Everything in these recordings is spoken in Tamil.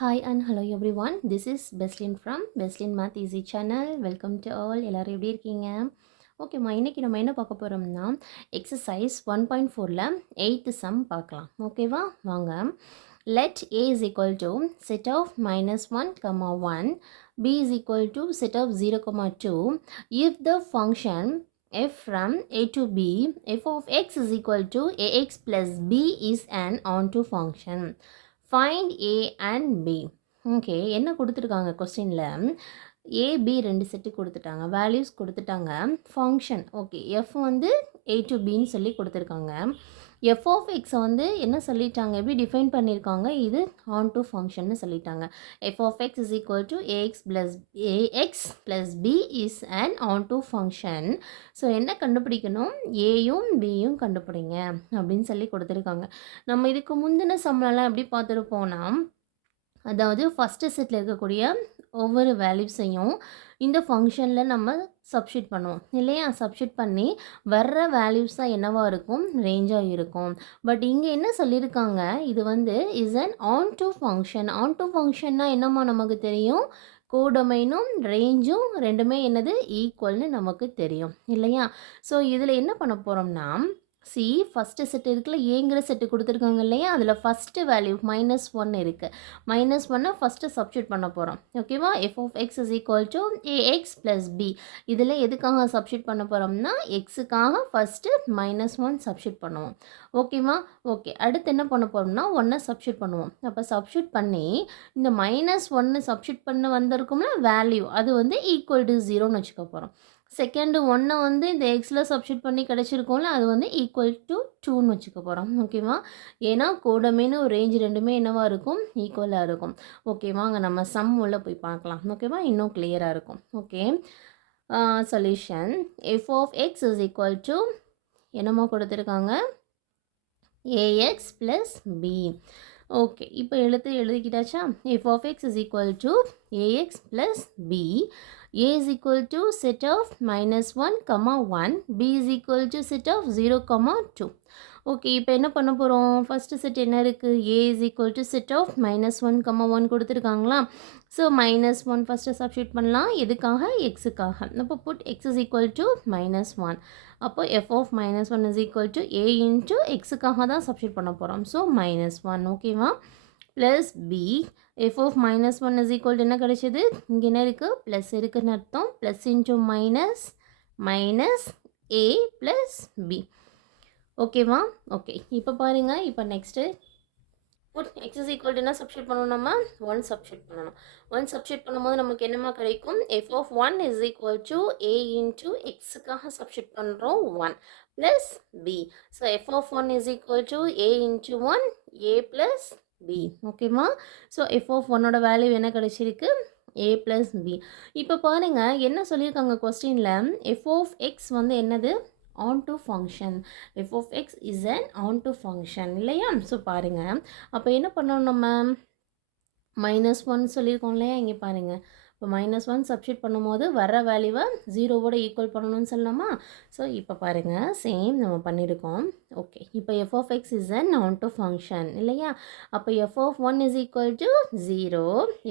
Hi and hello everyone. This is Beslin from Beslin Math Easy Channel. Welcome to all. எல்லாரும் எப்படி இருக்கீங்க? ஓகேம்மா, இன்னைக்கு நம்ம என்ன பார்க்க போகிறோம்னா எக்ஸசைஸ் 1.4ல் 8th சம் பார்க்கலாம். ஓகேவா, வாங்க. Let A is equal to set of -1, 1, B is equal to set of 0, 2 if the function f from a to b f of x is equal to ax plus b is an onto function. Find A and B. Okay, என்ன கொடுத்துருக்காங்க கொஸ்டினில்? ஏபி ரெண்டு செட்டு கொடுத்துட்டாங்க, வேல்யூஸ் கொடுத்துட்டாங்க, ஃபங்க்ஷன் ஓகே எஃப் வந்து ஏ டு பின்னு சொல்லி கொடுத்துருக்காங்க. எஃப் ஆஃப் எக்ஸை வந்து என்ன சொல்லிட்டாங்க, எப்படி டிஃபைன் பண்ணியிருக்காங்க, இது ஆன் டு ஃபங்க்ஷன்னு சொல்லிட்டாங்க. F of x is equal to a x plus b is and onto function. So என்ன கண்டுபிடிக்கணும், ஏயும் பியும் கண்டுபிடிங்க அப்படின்னு சொல்லி கொடுத்துருக்காங்க. நம்ம இதுக்கு முந்தின சம்லலாம் எப்படி பார்த்துருப்போம்னா, அதாவது ஃபஸ்ட்டு செட்டில் இருக்கக்கூடிய ஒவ்வொரு வேல்யூஸையும் இந்த ஃபங்க்ஷனில் நம்ம சப்ஸ்டியூட் பண்ணுவோம் இல்லையா. சப்ஸ்டியூட் பண்ணி வர்ற வேல்யூஸ் தான் என்னவாக இருக்கும், ரேஞ்சாக இருக்கும். பட் இங்கே என்ன சொல்லியிருக்காங்க, இது வந்து is an onto function. On to ஃபங்க்ஷன்னா என்னம்மா நமக்கு தெரியும், கோடொமைனும் ரேஞ்சும் ரெண்டுமே என்னது ஈக்குவல்னு நமக்கு தெரியும் இல்லையா. ஸோ இதில் என்ன பண்ண போகிறோம்னா, சி ஃபஸ்ட்டு செட் இருக்குல்ல, ஏங்கிற செட்டு கொடுத்துருக்காங்க இல்லையா, அதில் ஃபஸ்ட்டு வேல்யூ -1 இருக்குது. -1 ஃபஸ்ட்டு சப்ஸ்டியூட் பண்ண போகிறோம். ஓகேவா, f of x is equal to a x plus b. இதில் எதுக்காக சப்ஸ்டியூட் பண்ண போகிறோம்னா, எக்ஸுக்காக ஃபஸ்ட்டு -1 சப்ஸ்டியூட் பண்ணுவோம். ஓகேவா, ஓகே. அடுத்து என்ன பண்ண போகிறோம்னா, 1 சப்ஸ்டியூட் பண்ணுவோம். அப்போ சப்ஸ்டியூட் பண்ணி இந்த -1 சப்ஸ்டியூட் பண்ண வந்திருக்கும்னா வேல்யூ அது வந்து ஈக்குவல் டு 0ன்னு வச்சுக்க போகிறோம். செகண்டு 1 வந்து இந்த எக்ஸில் சப்ஸ்டியூட் பண்ணி கிடச்சிருக்கோம்ல, அது வந்து ஈக்குவல் டு 2ன்னு வச்சுக்க போகிறோம். ஓகேவா, ஏன்னா கோடமேனு ரேஞ்ச் ரெண்டுமே என்னவாக இருக்கும், ஈக்குவலாக இருக்கும். ஓகே, வாங்க நம்ம சம் உள்ள போய் பார்க்கலாம். ஓகேவா, இன்னும் கிளியராக இருக்கும். Okay, solution f of x is equal to என்னமோ கொடுத்துருக்காங்க, ஏஎக்ஸ் ப்ளஸ் பி. ஓகே, இப்போ எழுதிக்கிட்டாச்சா. F of x is equal to a x plus b. A is equal to set of -1, 1, B is equal to set of 0, 2. Okay, இப்போ என்ன பண்ண போகிறோம், ஃபஸ்ட்டு செட் என்ன இருக்குது, A is equal to set of -1, 1 கொடுத்துருக்காங்களா. ஸோ -1 ஃபஸ்ட்டு சப்ஸ்டியூட் பண்ணலாம், எதுக்காக, எக்ஸுக்காக. அப்போ put x is equal to -1. அப்போ f of -1 is equal to a into எக்ஸுக்காக தான் சப்ஸ்டியூட் பண்ண போகிறோம். ஸோ -1 ஓகேவா, plus b. F of -1 is equal to என்ன கிடைச்சது, இங்கே என்ன இருக்குது, ப்ளஸ் இருக்குதுன்னு அர்த்தம். Plus into minus minus a plus b. ஓகேவா, ஓகே. இப்போ பாருங்கள், இப்போ next put x is equal to என்ன சப்ஸ்டியூட் பண்ணணும், நம்ம 1 சப்ஸ்டியூட் பண்ணணும். 1 சப்ஸ்டியூட் பண்ணும்போது நமக்கு என்னமா கிடைக்கும், f of 1 is equal to a into எக்ஸுக்காக சப்ஸ்டியூட் பண்ணுறோம் 1 plus b. So f of 1 is equal to a into 1 a plus b. ஓகேவா, ஸோ எஃப் ஆஃப் 1ஓட வேல்யூ என்ன கிடைச்சிருக்கு, ஏ ப்ளஸ் பி. இப்போ பாருங்கள் என்ன சொல்லியிருக்காங்க கொஸ்டினில், எஃப் ஆஃப் எக்ஸ் வந்து என்னது, onto function. F of x is an onto function இல்லையா. ஸோ பாருங்கள், அப்போ என்ன பண்ணணும், நம்ம -1 சொல்லியிருக்கோம் இல்லையா, இங்கே பாருங்கள். இப்போ -1 சப்ஸ்டியூட் பண்ணும்போது வர வேல்யூவை 0வோட ஈக்குவல் பண்ணணும்னு சொல்லலாமா. ஸோ இப்போ பாருங்கள், சேம் நம்ம பண்ணியிருக்கோம். ஓகே, இப்போ f of x is an onto function இல்லையா. அப்போ f of 1 is equal to 0,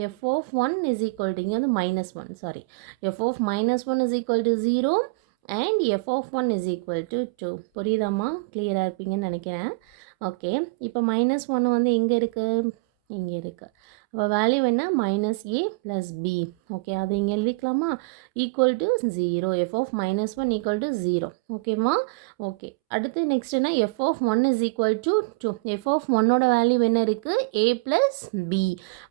f of 1 is equal to, இங்கே வந்து -1 sorry, f of -1 is equal to 0 and f of 1 is equal to 2. புரியுதாம்மா, கிளியராக இருப்பீங்கன்னு நினைக்கிறேன். ஓகே, இப்போ -1 வந்து எங்கே இருக்குது, இங்கே இருக்குது. அப்போ வேல்யூ என்ன, -a ப்ளஸ் பி. ஓகே, அது இங்கே எழுதிக்கலாமா, equal to 0. F of -1 equal to 0. ஓகேவா, ஓகே. அடுத்து நெக்ஸ்ட் என்ன, f of 1 is equal to 2. F of 1ஓட வேல்யூ என்ன இருக்குது, a ப்ளஸ் பி.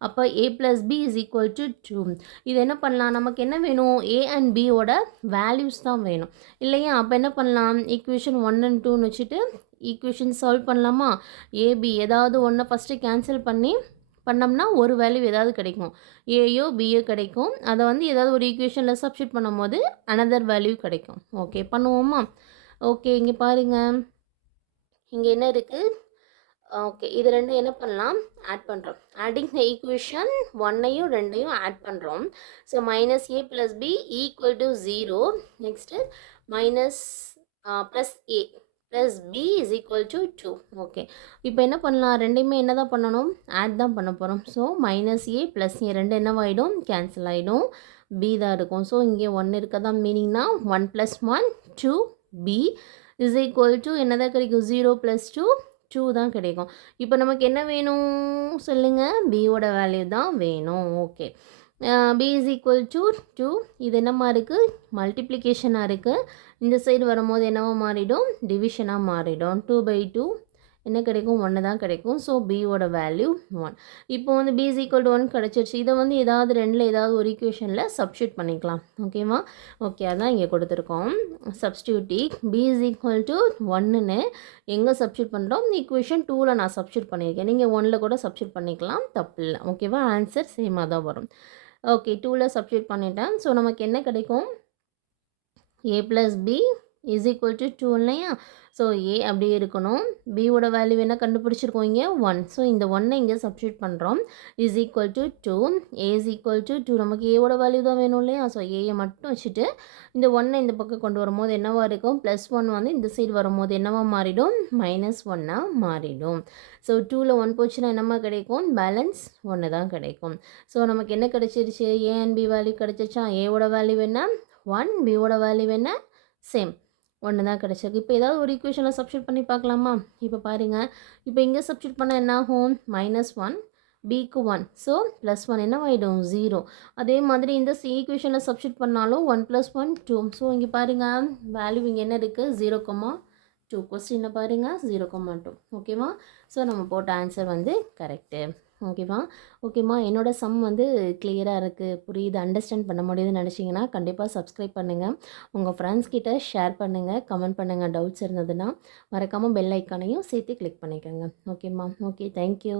அப்போ a plus b is equal to 2. இது என்ன பண்ணலாம், நமக்கு என்ன வேணும், a அண்ட் பியோட வேல்யூஸ் தான் வேணும் இல்லையா. அப்போ என்ன பண்ணலாம், ஈக்குவேஷன் 1 and 2ன்னு வச்சுட்டு ஈக்குவேஷன் சால்வ் பண்ணலாமா. ஏபி ஏதாவது ஒன்று ஃபஸ்ட்டு கேன்சல் பண்ணோம்னா ஒரு வேல்யூ ஏதாவது கிடைக்கும், ஏயோ பியோ கிடைக்கும். அதை வந்து ஏதாவது ஒரு ஈக்குவேஷனில் சப்ஸ்டியூட் பண்ணும்போது அனதர் வேல்யூ கிடைக்கும். ஓகே, பண்ணுவோமா. ஓகே, இங்கே பாருங்கள், இங்கே என்ன இருக்குது, ஓகே, இது ரெண்டும் என்ன பண்ணலாம், ஆட் பண்ணுறோம். ஆடிங் த ஈக்குவேஷன் 1ஐயும் 2ஐயும் ஆட் பண்ணுறோம். So -a plus b equal to 0. Next minus plus a plus b is equal to 2. Okay, இப்போ என்ன பண்ணலாம், ரெண்டையுமே என்ன தான் பண்ணணும், ஆட் தான் பண்ண போகிறோம். So minus a plus A ரெண்டு என்னவாயிடும், கேன்சல் ஆகிடும். பி தான் இருக்கும். ஸோ இங்கே 1 இருக்க தான் மீனிங்னா 1 + 1 2 பி இஸ் ஈக்குவல் டு என்ன தான் கிடைக்கும், 0 + 2 2 தான் கிடைக்கும். இப்போ நமக்கு என்ன வேணும் சொல்லுங்கள், பியோட வேல்யூ தான் வேணும். Okay, b is equal to 2. இது என்னமா இருக்குது, மல்டிப்ளிகேஷனாக இருக்குது. இந்த சைடு வரும்போது என்னவா மாறிடும், டிவிஷனாக மாறிடும். 2/2 என்ன கிடைக்கும், 1 தான் கிடைக்கும். ஸோ பியோட வேல்யூ 1. இப்போ வந்து பி இஸ் ஈக்குவல் டு 1 கிடச்சிருச்சு. இதை வந்து ஏதாவது ரெண்டில் ஏதாவது ஒரு ஈக்குவேஷனில் சப்ஸ்டியூட் பண்ணிக்கலாம். ஓகேவா? ஓகே, அதான் இங்கே கொடுத்துருக்கோம். Substituting b is equal to 1ன்னு எங்கே சப்ஸ்டியூட் பண்ணுறோம், ஈக்குவேஷன் 2ல் நான் சப்ஸ்டியூட் பண்ணியிருக்கேன். நீங்கள் 1ல் கூட சப்ஸ்டியூட் பண்ணிக்கலாம், தப்பு இல்லை. ஓகேவா? ஆன்சர் சேமாக தான் வரும். ஓகே, 2ல் சப்ஸ்டியூட் பண்ணிட்டேன். ஸோ நமக்கு என்ன கிடைக்கும், a + b is equal to 2 இல்லையா? ஸோ ஏ அப்படியே இருக்கணும். பியோட வேல்யூ என்ன கண்டுபிடிச்சிருக்கோம் இங்கே 1. ஸோ இந்த 1 இங்கே சப்ஸ்டியூட் பண்ணுறோம். Is equal to 2. A is equal to 2. நமக்கு ஏவோட வேல்யூ தான் வேணும் இல்லையா? ஸோ ஏயை மட்டும் வச்சுட்டு இந்த 1 இந்த பக்கம் கொண்டு வரும்போது என்னவா இருக்கும், +1 வந்து இந்த சைடு வரும்போது என்னவா மாறிடும், -1 மாறிடும். ஸோ 2ல் 1 போச்சுன்னா என்னமா கிடைக்கும், பேலன்ஸ் 1 தான் கிடைக்கும். ஸோ நமக்கு என்ன கிடைச்சிருச்சு, ஏ அண்ட் பி வேல்யூ கிடைச்சிருச்சா? ஏவோட வேல்யூ என்ன 1, பியோட வேல்யூ என்ன சேம் 1 தான் கிடச்சிருக்கு. இப்போ ஏதாவது ஒரு ஈக்குவேஷனில் சப்ஸ்டியூட் பண்ணி பார்க்கலாமா? இப்போ பாருங்கள், இப்போ இங்கே சப்ஸ்டியூட் பண்ணால் என்ன ஆகும், -1 பிக்கு 1. ஸோ +1 என்னவாயிடும் 0. அதே மாதிரி இந்த ஈக்குவேஷனில் சப்ஸ்டியூட் பண்ணாலும் 1 + 1 2. ஸோ இங்கே பாருங்கள், வேல்யூ இங்கே என்ன இருக்குது, 0,2. கொஸ்டினை பாருங்கள், 0,2. ஓகேவா? ஸோ நம்ம போட்ட ஆன்சர் வந்து கரெக்டு. ஓகேவா? ஓகேம்மா, என்னோட சம் வந்து கிளியராக இருக்குது, புரியுது, அண்டர்ஸ்டாண்ட் பண்ண முடியுதுன்னு நினச்சிங்கன்னா கண்டிப்பாக சப்ஸ்கிரைப் பண்ணுங்கள். உங்கள் ஃப்ரெண்ட்ஸ் கிட்ட ஷேர் பண்ணுங்கள், கமெண்ட் பண்ணுங்கள். டவுட்ஸ் இருந்ததுன்னா மறக்காமல் பெல் ஐக்கானையும் சேர்த்து கிளிக் பண்ணிக்கோங்க. ஓகேம்மா? Okay, thank you.